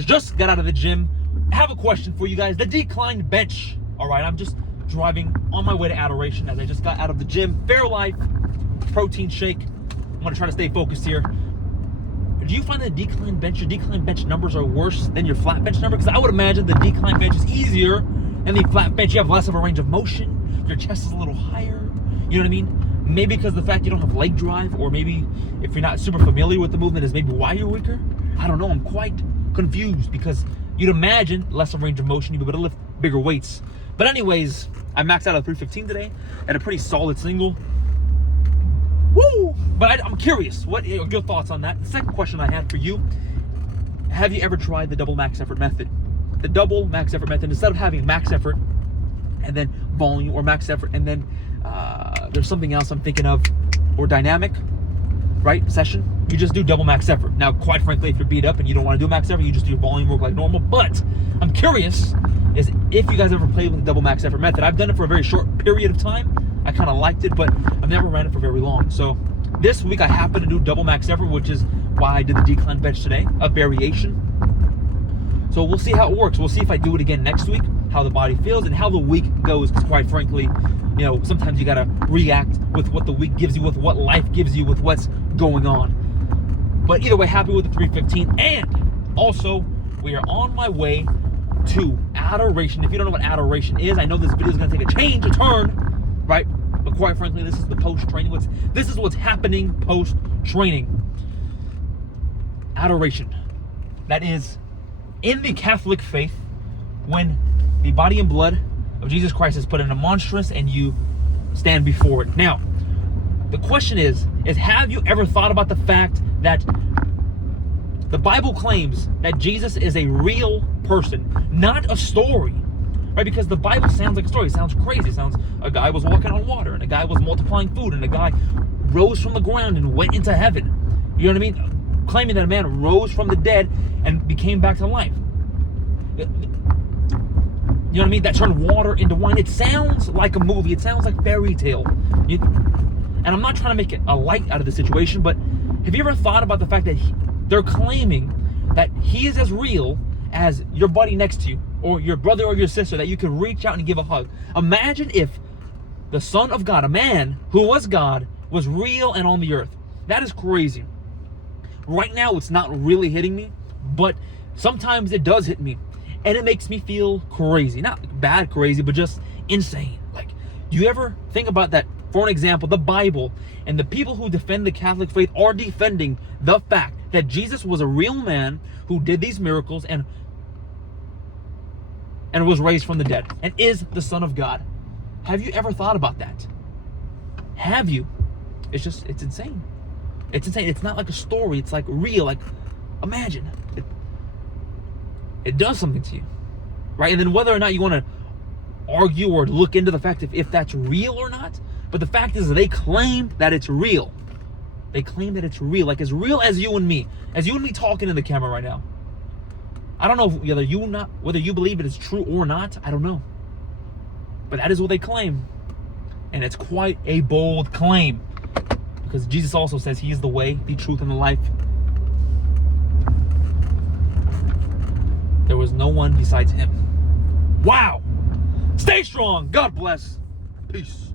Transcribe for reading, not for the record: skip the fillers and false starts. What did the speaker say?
Just got out of the gym. I have a question for you guys. The decline bench. All right, I'm just driving on my way to Adoration as I just got out of the gym. Fairlife protein shake. I'm gonna try to stay focused here. Do you find that your decline bench numbers are worse than your flat bench number? Because I would imagine the decline bench is easier than the flat bench. You have less of a range of motion. Your chest is a little higher. You know what I mean? Maybe because of the fact you don't have leg drive, or maybe if you're not super familiar with the movement is maybe why you're weaker. I don't know. I'm quite confused because you'd imagine less of range of motion, you'd be able to lift bigger weights. But anyways, I maxed out at 315 today at a pretty solid single. Woo! But I'm curious, what are your thoughts on that? The second question I had for you, have you ever tried the double max effort method? The double max effort method, instead of having max effort and then volume, or max effort and then there's something else I'm thinking of, or dynamic, right, session, you just do double max effort. Now, quite frankly, if you're beat up and you don't want to do max effort, you just do volume work like normal. But I'm curious is if you guys ever played with the double max effort method. I've done it for a very short period of time. I kind of liked it, but I've never ran it for very long. So this week I happened to do double max effort, which is why I did the decline bench today, a variation. So we'll see how it works. We'll see if I do it again next week, how the body feels and how the week goes. Because quite frankly, you know, sometimes you gotta react with what the week gives you, with what life gives you, with what's going on. But either way, happy with the 315. And also, we are on my way to Adoration. If you don't know what Adoration is, I know this video is gonna take a turn, right? But quite frankly, this is the post-training. This is what's happening post-training. Adoration. That is in the Catholic faith, when the body and blood of Jesus Christ is put in a monstrance and you stand before it. Now, the question is have you ever thought about the fact that the Bible claims that Jesus is a real person, not a story, right? Because the Bible sounds like a story. It sounds crazy. It sounds a guy was walking on water, and a guy was multiplying food, and a guy rose from the ground and went into heaven. You know what I mean? Claiming that a man rose from the dead and became back to life. You know what I mean? That turned water into wine. It sounds like a movie. It sounds like fairy tale. And I'm not trying to make it a light out of the situation, but have you ever thought about the fact that they're claiming that he is as real as your buddy next to you, or your brother or your sister, that you can reach out and give a hug? Imagine if the Son of God, a man who was God, was real and on the earth. That is crazy. Right now, it's not really hitting me, but sometimes it does hit me. And it makes me feel crazy. Not bad crazy, but just insane. Like, do you ever think about that? For an example, the Bible and the people who defend the Catholic faith are defending the fact that Jesus was a real man who did these miracles and was raised from the dead and is the Son of God. Have you ever thought about that? Have you? It's insane. It's insane. It's not like a story. It's like real. Like, imagine. It does something to you, right? And then whether or not you want to argue or look into the fact if that's real or not, but the fact is they claim that it's real. They claim that it's real, like as real as you and me talking in the camera right now. I don't know whether you believe it is true or not. I don't know, but that is what they claim, and it's quite a bold claim, because Jesus also says he is the way, the truth, and the life. There was no one besides him. Wow. Stay strong. God bless. Peace.